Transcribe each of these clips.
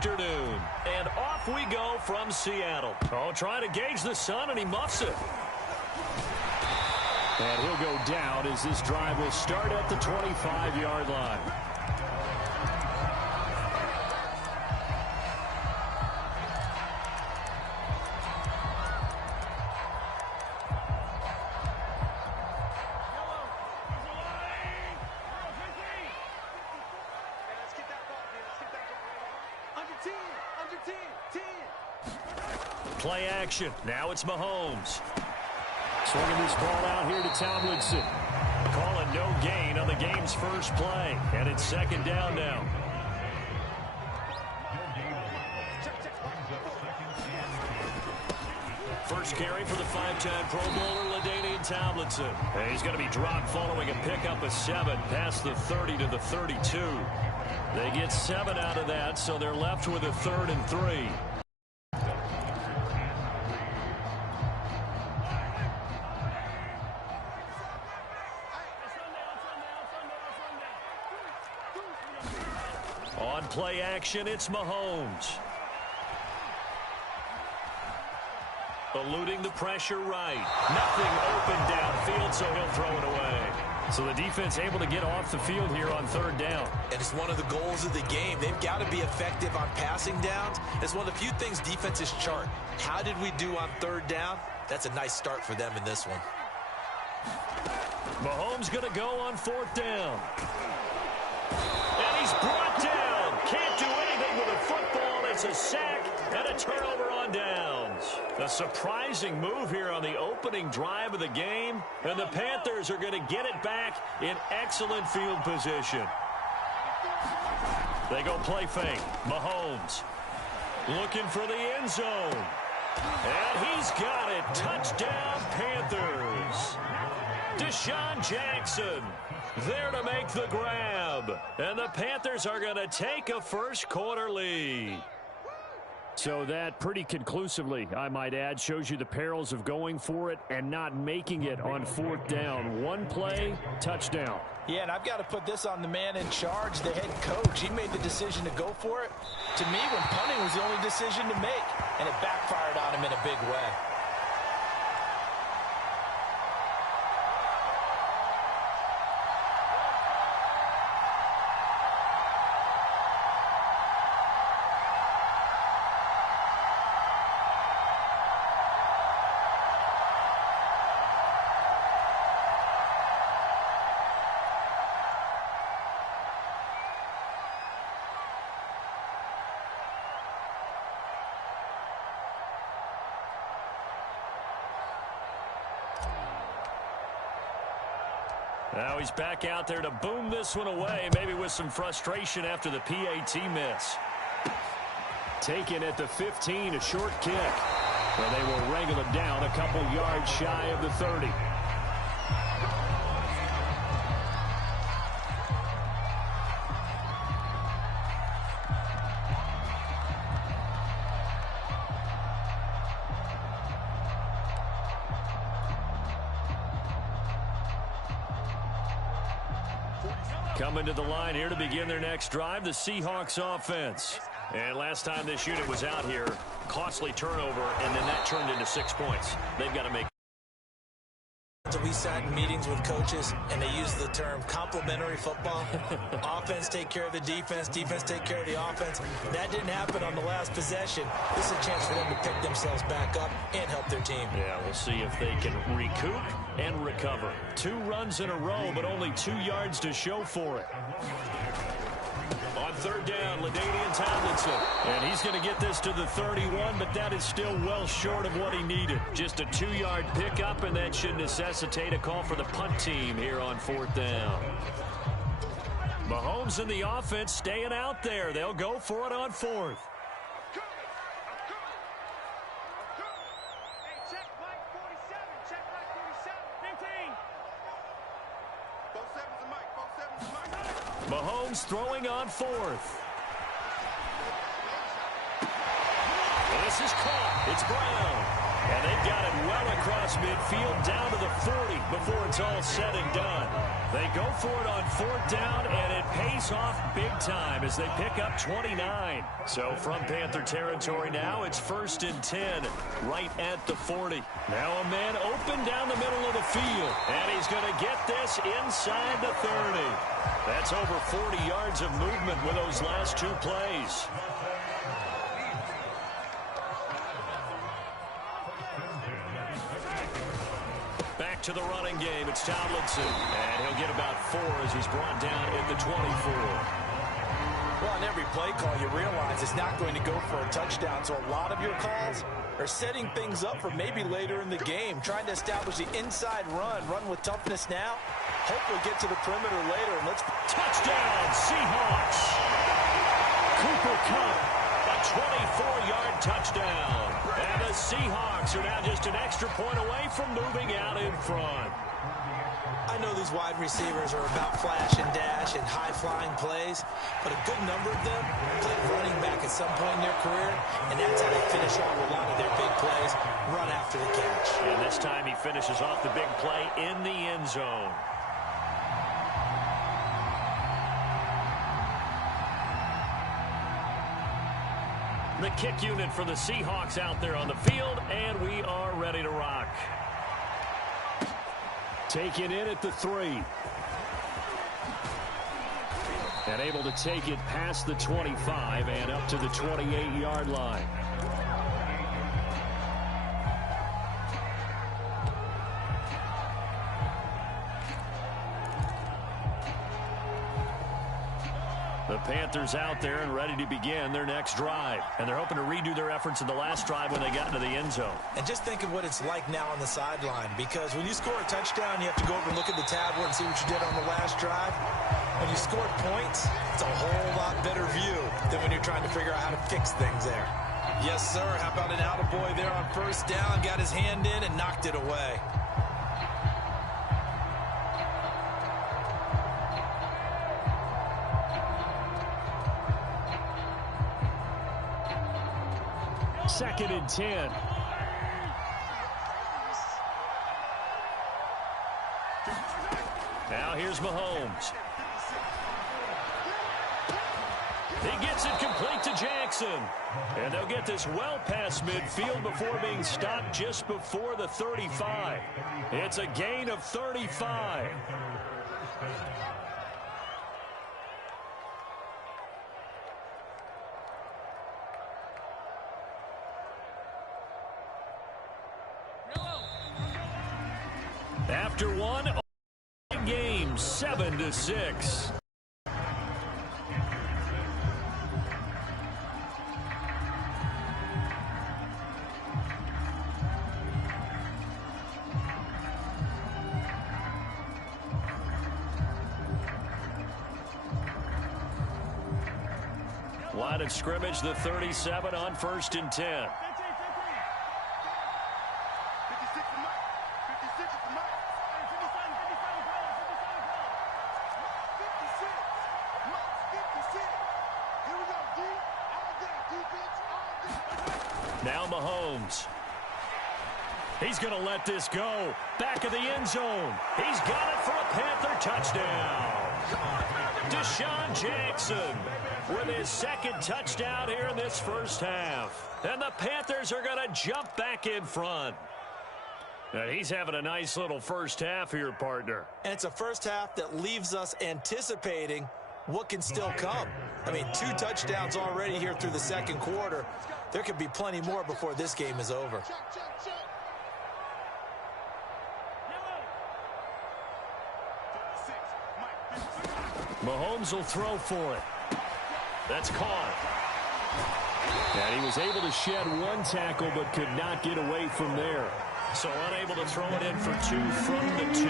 afternoon. And off we go from Seattle. Oh, trying to gauge the sun, and he muffs it. And he'll go down as this drive will start at the 25-yard line. Play action. Now it's Mahomes. Swinging this ball out here to Tomlinson. Calling no gain on the game's first play. And it's second down now. First carry for the five-time Pro Bowler, LaDainian Tomlinson. And he's going to be dropped following a pickup of 7 past the 30 to the 32. They get 7 out of that, so they're left with a 3rd and 3. On play action, it's Mahomes. Eluding the pressure right. Nothing open downfield, so he'll throw it away. So the defense able to get off the field here on 3rd down. And it's one of the goals of the game. They've got to be effective on passing downs. It's one of the few things defenses chart. How did we do on 3rd down? That's a nice start for them in this one. Mahomes going to go on 4th down. And he's brought down. Can't do anything with a football. It's a sack and a turnover on downs. A surprising move here on the opening drive of the game. And the Panthers are going to get it back in excellent field position. They go play fake. Mahomes looking for the end zone. And he's got it. Touchdown, Panthers. Deshaun Jackson there to make the grab. And the Panthers are going to take a first-quarter lead. So that pretty conclusively, I might add, shows you the perils of going for it and not making it on 4th down. One play, touchdown. Yeah, and I've got to put this on the man in charge, the head coach. He made the decision to go for it. To me, when punting was the only decision to make, and it backfired on him in a big way. Now he's back out there to boom this one away, maybe with some frustration after the PAT miss. Taken at the 15, a short kick. Well, they will wrangle him down a couple yards shy of the 30. Coming to the line here to begin their next drive, the Seahawks offense. And last time this unit was out here, costly turnover, and then that turned into 6 points. They've got to make. We sat in meetings with coaches, and they use the term complementary football. Offense take care of the defense, defense take care of the offense. That didn't happen on the last possession. This is a chance for them to pick themselves back up and help their team. Yeah, we'll see if they can recoup and recover. 2 runs in a row, but only 2 yards to show for it. On 3rd down, LaDainian Tomlinson. And he's going to get this to the 31, but that is still well short of what he needed. Just a 2-yard pickup, and that should necessitate a call for the punt team here on 4th down. Mahomes and the offense staying out there. They'll go for it on 4th. Mahomes throwing on 4th. This is caught. It's Brown. And they've got it well across midfield down to the 40 before it's all said and done. They go for it on 4th down, and it pays off big time as they pick up 29. So from Panther territory now, it's 1st and 10, right at the 40. Now a man open down the middle of the field, and he's going to get this inside the 30. That's over 40 yards of movement with those last 2 plays. Back to the running game. It's Tomlinson. And he'll get about 4 as he's brought down at the 24. Well, on every play call, you realize it's not going to go for a touchdown. So a lot of your calls are setting things up for maybe later in the game, trying to establish the inside run with toughness now. Hopefully get to the perimeter later. And let's touchdown, Seahawks. Cooper Kupp, a 24-yard touchdown. And the Seahawks are now just an extra point away from moving out in front. I know these wide receivers are about flash and dash and high-flying plays, but a good number of them played running back at some point in their career, and that's how they finish off a lot of their big plays, run after the catch. And this time he finishes off the big play in the end zone. The kick unit for the Seahawks out there on the field, and we are ready to rock. Taken in at the 3. And able to take it past the 25 and up to the 28-yard line. The Panthers out there and ready to begin their next drive. And they're hoping to redo their efforts in the last drive when they got into the end zone. And just think of what it's like now on the sideline, because when you score a touchdown, you have to go over and look at the tablet and see what you did on the last drive. When you scored points, it's a whole lot better view than when you're trying to figure out how to fix things there. Yes, sir. How about an attaboy there on 1st down? Got his hand in and knocked it away. Second and 10. Now here's Mahomes. He gets it complete to Jackson. And they'll get this well past midfield before being stopped just before the 35. It's a gain of 35. After one game, 7-6. Line of scrimmage, the 37 on 1st and 10. Now Mahomes. He's going to let this go. Back of the end zone. He's got it for a Panther touchdown. Deshaun Jackson with his 2nd touchdown here in this first half. And the Panthers are going to jump back in front. And he's having a nice little first half here, partner. And it's a first half that leaves us anticipating what can still come. I mean, 2 touchdowns already here through the 2nd quarter. There could be plenty more before this game is over. Mahomes will throw for it. That's caught. And he was able to shed 1 tackle but could not get away from there. So unable to throw it in for 2 from the 2.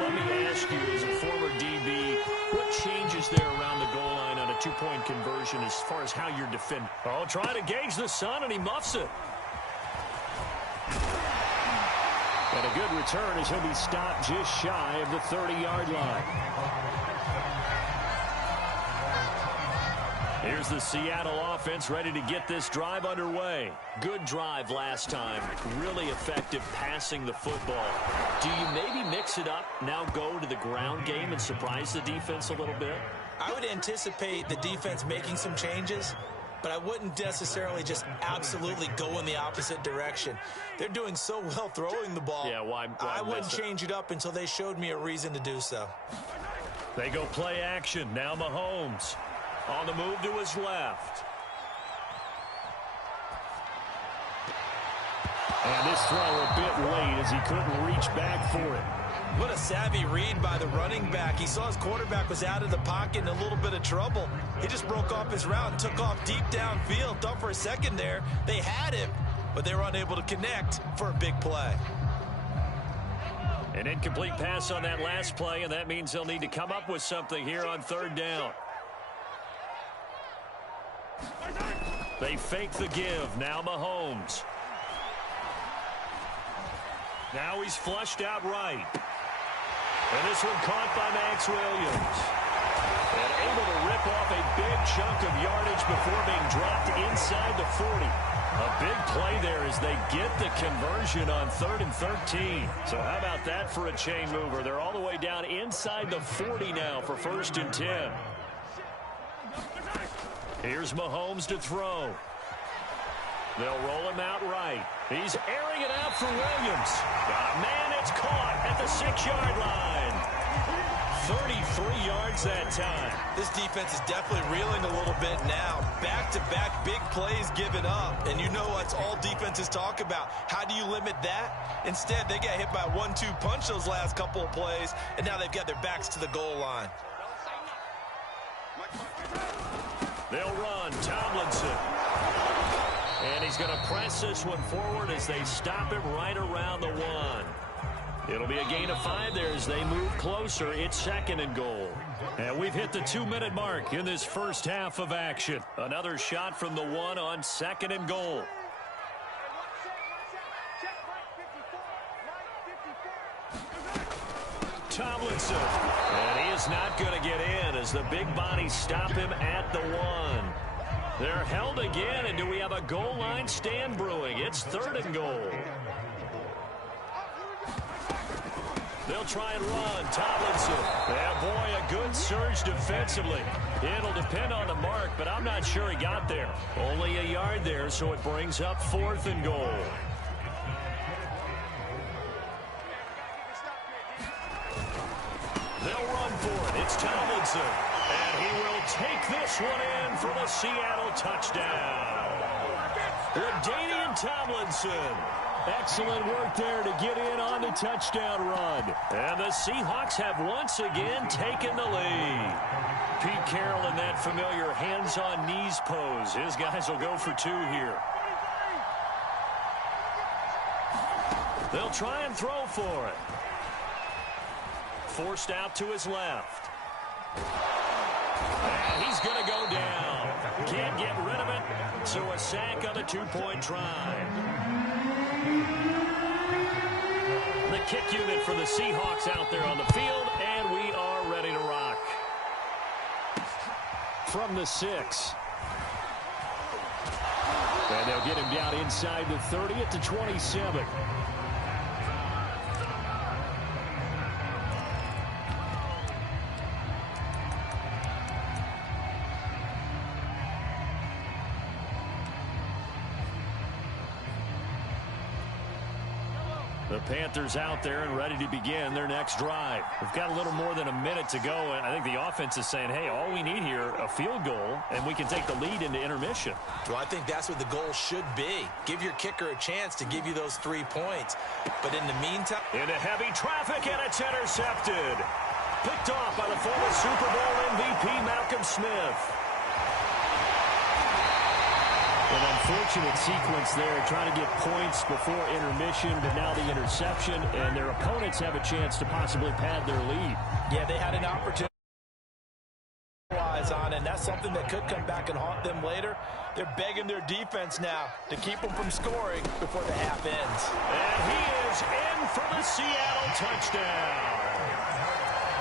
Let me ask you, as a former DB, what changes there around the goal line on a 2-point conversion as far as how you're defending? Oh, trying to gauge the sun, and he muffs it. And a good return as he'll be stopped just shy of the 30-yard line. Here's the Seattle offense ready to get this drive underway. Good drive last time. Really effective passing the football. Do you maybe mix it up, now go to the ground game and surprise the defense a little bit? I would anticipate the defense making some changes, but I wouldn't necessarily just absolutely go in the opposite direction. They're doing so well throwing the ball. Yeah, why I wouldn't change it up until they showed me a reason to do so. They go play action. Now Mahomes on the move to his left. And this throw a bit late as he couldn't reach back for it. What a savvy read by the running back. He saw his quarterback was out of the pocket in a little bit of trouble. He just broke off his route and took off deep downfield. Thought for a second there they had him, but they were unable to connect for a big play. An incomplete pass on that last play, and that means they'll need to come up with something here on third down. They fake the give. Now Mahomes. Now he's flushed out right. And this one caught by Max Williams. And able to rip off a big chunk of yardage before being dropped inside the 40. A big play there as they get the conversion on 3rd and 13. So how about that for a chain mover? They're all the way down inside the 40 now for 1st and 10. Here's Mahomes to throw. They'll roll him out right. He's airing it out for Williams. Got a man, it's caught at the 6-yard line. 33 yards that time. This defense is definitely reeling a little bit now. Back-to-back big plays given up. And you know what all defenses talk about. How do you limit that? Instead, they got hit by a 1-2 punch those last couple of plays, and now they've got their backs to the goal line. They'll run. Tomlinson. And he's going to press this one forward as they stop him right around the 1. It'll be a gain of 5 there as they move closer. It's 2nd and goal. And we've hit the 2-minute mark in this first half of action. Another shot from the 1 on 2nd and goal. Tomlinson. And he is not going to get in as the big bodies stop him at the 1. They're held again, and do we have a goal line stand brewing? It's 3rd and goal. They'll try and run. Tomlinson. Yeah, boy, a good surge defensively. It'll depend on the mark, but I'm not sure he got there. Only a yard there, so it brings up 4th and goal. They'll run for it. It's Tomlinson. And he will take this one in for the Seattle touchdown. LaDainian Tomlinson. Excellent work there to get in on the touchdown run. And the Seahawks have once again taken the lead. Pete Carroll in that familiar hands-on knees pose. His guys will go for 2 here. They'll try and throw for it. Forced out to his left. And he's going to go down. Can't get rid of it, so a sack on the 2-point try. The kick unit for the Seahawks out there on the field, and we are ready to rock. From the 6. And they'll get him down inside the 30 at the 27. The Panthers out there and ready to begin their next drive. We've got a little more than a minute to go, and I think the offense is saying, hey, all we need here, a field goal, and we can take the lead into intermission. Well, I think that's what the goal should be. Give your kicker a chance to give you those 3 points. But in the meantime... Into heavy traffic, and it's intercepted. Picked off by the former Super Bowl MVP, Malcolm Smith. An unfortunate sequence there, trying to get points before intermission, but now the interception, and their opponents have a chance to possibly pad their lead. Yeah, they had an opportunity to capitalize on, and that's something that could come back and haunt them later. They're begging their defense now to keep them from scoring before the half ends. And he is in for the Seattle touchdown.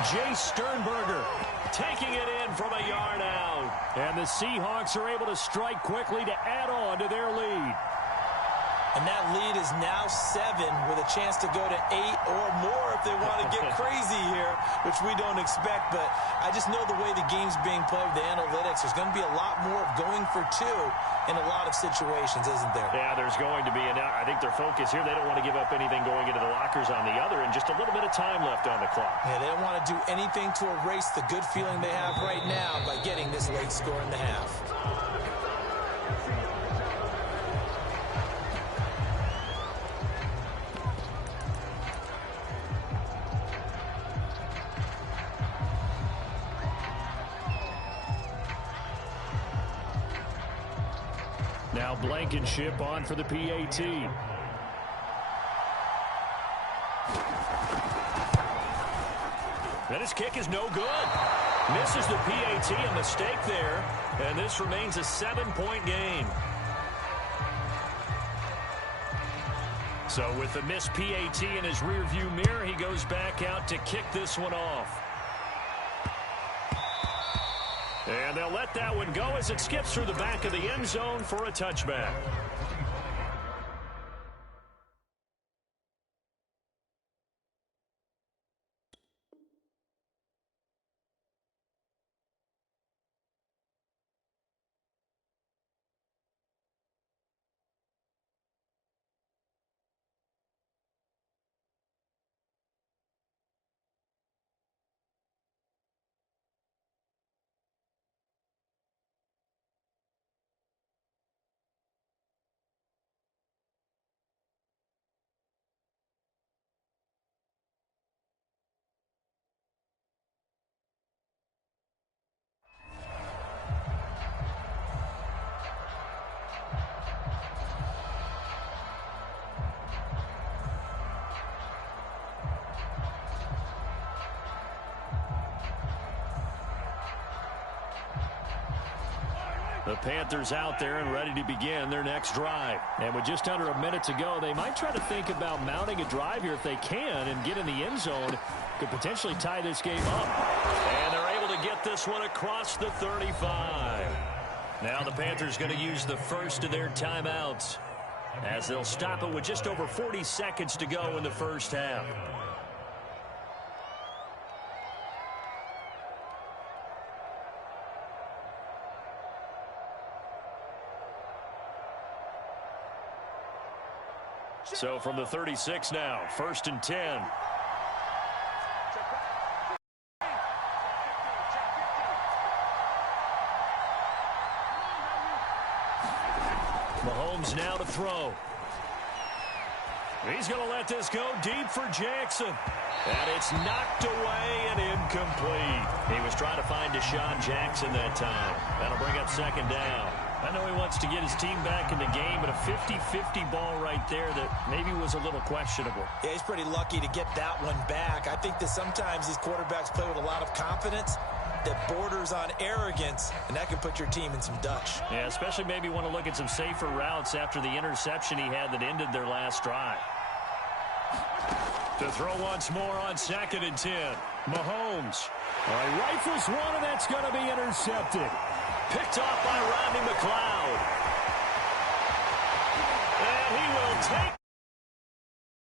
Jay Sternberger taking it in from a yard out. And the Seahawks are able to strike quickly to add on to their lead. And that lead is now 7 with a chance to go to 8 or more if they want to get crazy here, which we don't expect. But I just know the way the game's being played with the analytics, there's going to be a lot more of going for 2 in a lot of situations, isn't there? Yeah, there's going to be. And I think their focus here, they don't want to give up anything going into the lockers on the other, and just a little bit of time left on the clock. Yeah, they don't want to do anything to erase the good feeling they have right now by getting this late score in the half. Now Blankenship on for the PAT. And his kick is no good. Misses the PAT, a mistake there. And this remains a 7-point game. So with the missed PAT in his rearview mirror, he goes back out to kick this one off. And they'll let that one go as it skips through the back of the end zone for a touchback. The Panthers out there and ready to begin their next drive. And with just under a minute to go, they might try to think about mounting a drive here if they can and get in the end zone. Could potentially tie this game up. And they're able to get this one across the 35. Now the Panthers going to use the first of their timeouts as they'll stop it with just over 40 seconds to go in the first half. So from the 36 now, 1st and 10. Mahomes now to throw. He's going to let this go deep for Jackson. And it's knocked away and incomplete. He was trying to find Deshaun Jackson that time. That'll bring up 2nd down. I know he wants to get his team back in the game, but a 50-50 ball right there that maybe was a little questionable. Yeah, he's pretty lucky to get that one back. I think that sometimes these quarterbacks play with a lot of confidence that borders on arrogance, and that can put your team in some Dutch. Yeah, especially maybe want to look at some safer routes after the interception he had that ended their last drive. To throw once more on 2nd and 10. Mahomes. All right, rifles one, and that's going to be intercepted. Picked off by Rodney McLeod. And he will take